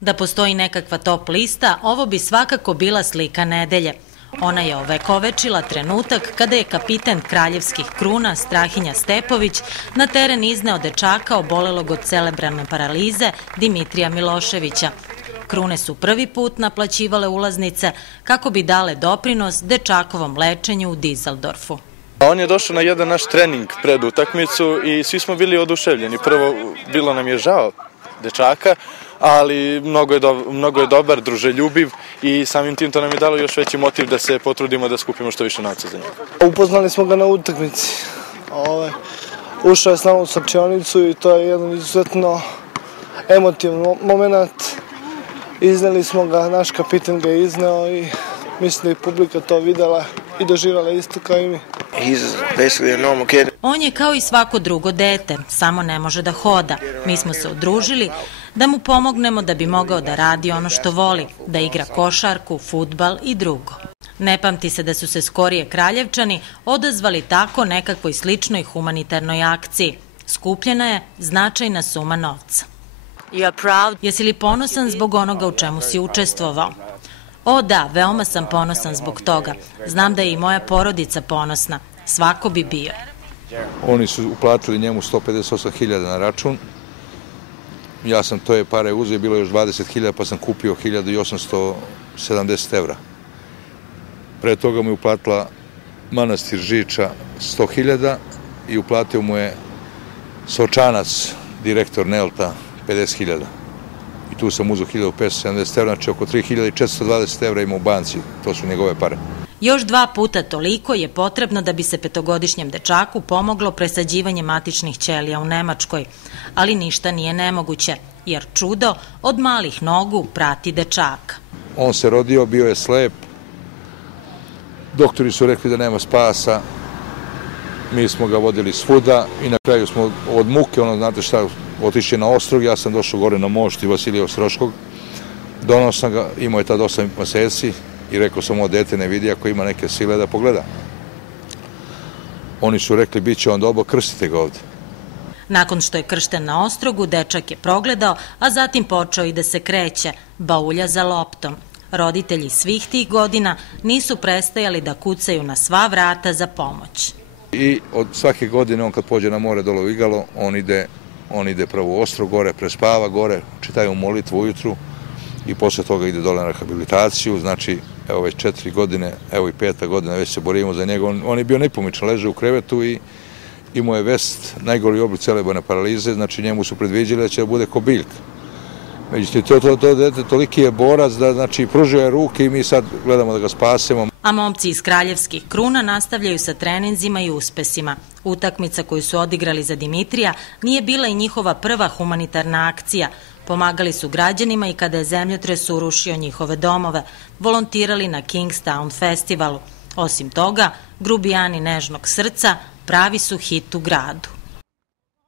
Da postoji nekakva top lista, ovo bi svakako bila slika nedelje. Ona je ovekovečila trenutak kada je kapiten kraljevskih kruna Strahinja Stepović na teren izneo dečaka obolelog od cerebralne paralize Dimitrija Miloševića. Krune su prvi put naplaćivale ulaznice kako bi dale doprinos dečakovom lečenju u Dizeldorfu. On je došao na jedan naš trening pred utakmicu i svi smo bili oduševljeni. Prvo, bilo nam je žao dečaka, ali mnogo je dobar, druželjubiv i samim tim to nam je dalo još veći motiv da se potrudimo da skupimo što više novca za njega. Upoznali smo ga na utakmici. Ušao je s nama u slačionicu i to je jedan izuzetno emotivan moment. Izneli smo ga, naš kapiten ga je izneo i mislim da je publika to videla i doživjela isto kao i mi. On je kao i svako drugo dete, samo ne može da hoda. Mi smo se udružili da mu pomognemo da bi mogao da radi ono što voli, da igra košarku, fudbal i drugo. Ne pamti se da su se skorije Kraljevčani odazvali tako nekakvoj sličnoj humanitarnoj akciji. Skupljena je značajna suma novca. Jesi li ponosan zbog onoga u čemu si učestvovao? O da, veoma sam ponosan zbog toga. Znam da je i moja porodica ponosna. Svako bi bio. Oni su uplatili njemu 158.000 na račun. Ja sam to pare uzeo, bilo još 20.000 pa sam kupio 1.870 evra. Pre toga mu je uplatila manastir Žiča 100.000 i uplatio mu je Sočanac, direktor Nelta, 50.000. I tu sam uzeo 1.570 evra, znači oko 3.420 evra ima u banci, to su njegove pare. Još 2 puta toliko je potrebno da bi se 5-godišnjem dečaku pomoglo presađivanje matičnih ćelija u Nemačkoj, ali ništa nije nemoguće, jer čudo od malih nogu prati dečaka. On se rodio, bio je slep, doktori su rekli da nema spasa, mi smo ga vodili svuda i na kraju smo od muke, znate šta, otišli na Ostrog, ja sam došao gore na mošti Vasilija Ostroškog, donao sam ga, imao je tad 8 meseci i rekao sam ovo dete ne vidi, ako ima neke sile da pogleda. Oni su rekli bit će on dobro, krstite ga ovde. Nakon što je kršten na Ostrogu, dečak je progledao, a zatim počeo i da se kreće, baulja za loptom. Roditelji svih tih godina nisu prestajali da kucaju na sva vrata za pomoć. I od svake godine on kad pođe na more dole u Igalo, on ide prvo u Ostrog gore, prespava gore, čitaju molitvu ujutru i posle toga ide dole na rehabilitaciju. Znači, evo već 4 godine, evo i 5. godina, već se borimo za njega. On je bio nepomičan, leže u krevetu i imao je vest, najgori oblik cerebralne paralize, znači njemu su predviđali da će da bude ko biljka. Međutim, to dete toliki je borac da znači pružio je ruke i mi sad gledamo da ga spasemo. A momci iz kraljevskih kruna nastavljaju sa treninzima i uspesima. Utakmica koju su odigrali za Dimitrija nije bila i njihova prva humanitarna akcija. Pomagali su građanima i kada je zemljotres urušio njihove domove, volontirali na Kingstown festivalu. Osim toga, Grubijani nežnog srca pravi su hit u gradu.